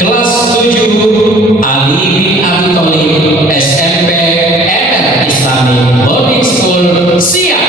Kelas 7 Ali bin Abi Thalib SMP MR Islamic Boarding School siap.